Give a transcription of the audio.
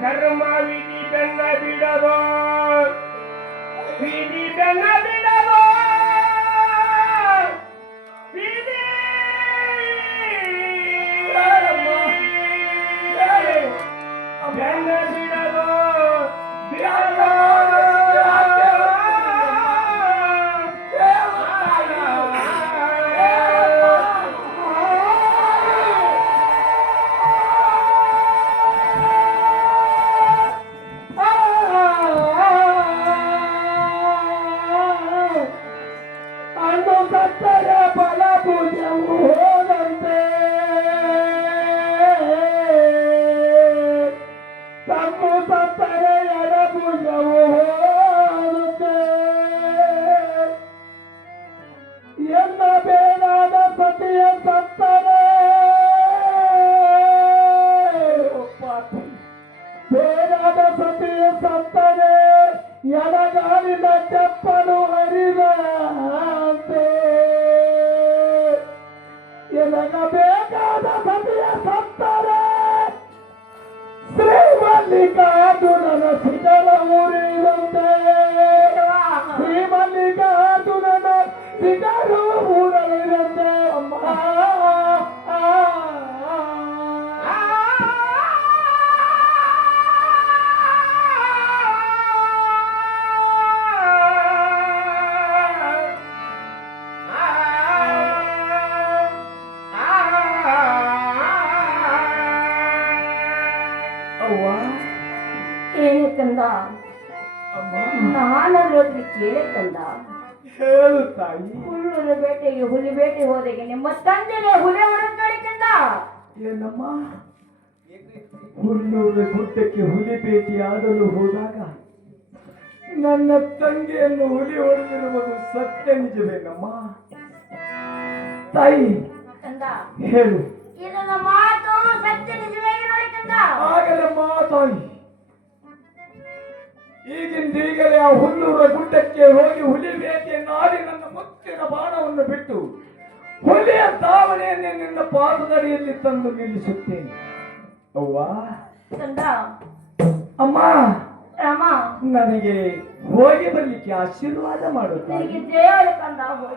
ಕರ್ಮ ವಿಧಿ ಬೆನ್ನ ಬಿಡದೋ ವಿಧಿ ಬೆನ್ನ ಬಿಡದೋ ವಿಧಿ. ಬೆನ್ನ ಬಿಡದೋ ಅನ್ನು ಸತ್ತರೆ ಫಲ ಪೂಜೆವು ಹೋದಂತೆ. ತಮ್ಮು ಸತ್ತರೆ ಎಡ ಪೂಜೆವು ಹೋದಂತೆ. ಎನ್ನ ಬೇಡಾದ ಸತಿಯ ಸತ್ತರೆ. ಸತಿಯ ಎಡಗಾಲಿನ ಚಪ್ಪಲು ಎನಗ ಬೇಕಾದ ಸತಿಯ ಸತ್ತರೆ ಶ್ರೀ ಮಲ್ಲಿಕಾರ್ಜುನನ ಶಿಖರ ಊರಿದಂತೆ ಶ್ರೀ ಮಲ್ಲಿಕಾರ್ಜುನನ ಶಿಖರ ಊರಲಿದಂತೆ ಅಮ್ಮ ಅವ್ವ ನಾನಲ್ಲೋದ್ರೆ ಕೇಳಿ ಹೇಳು ತಾಯಿ. ಹುಲ್ಲುಲ ಬೇಟೆಗೆ ಹುಲಿ ಬೇಟೆ ಹೋದೆಗೆ ನಿಮ್ಮ ತಂದೆನೇ ಹುಲಿ ಹೊಡೆದಾಡಿ ಕಂದ ಏನಮ್ಮ? ಹುಲ್ಲೂರ ಗುಡ್ಡಕ್ಕೆ ಹುಲಿ ಭೇಟಿ ಆಡಲು ಹೋದಾಗ ನನ್ನ ತಂಗಿಯನ್ನು ಹುಲಿ ಹೊಡೆದಿರುವುದು ಸತ್ಯ ನಿಜವೇನಮ್ಮ? ತಾಯಿ ಹೇಳು. ಇದನ್ನ ಮಾತು ಸತ್ಯ ಆಗಲಮ್ಮ ತಾಯಿ ಈಗಿಂದೀಗಲೇ ಆ ಹುಲ್ಲೂರ ಗುಡ್ಡಕ್ಕೆ ಹೋಗಿ ಹುಲಿ ಬೇಕೆ ಆಡಿ ನನ್ನ ಮುತ್ತಿನ ಬಾಣವನ್ನು ಬಿಟ್ಟು ಹುಲಿಯ ಧಾವಣೆಯನ್ನೇ ನಿನ್ನ ಪಾದದಡಿಯಲ್ಲಿ ತಂದು ನಿಲ್ಲಿಸುತ್ತೇನೆ. ಅವ್ವಾ. ಕಂದ ಅಮ್ಮ. ರಾಮ ನನಗೆ ಹೋಗಿ ಬರ್ಲಿಕ್ಕೆ ಆಶೀರ್ವಾದ ಮಾಡು ನಿನಗೆ ಜಯ ಕಂದ ಹೋಗಿ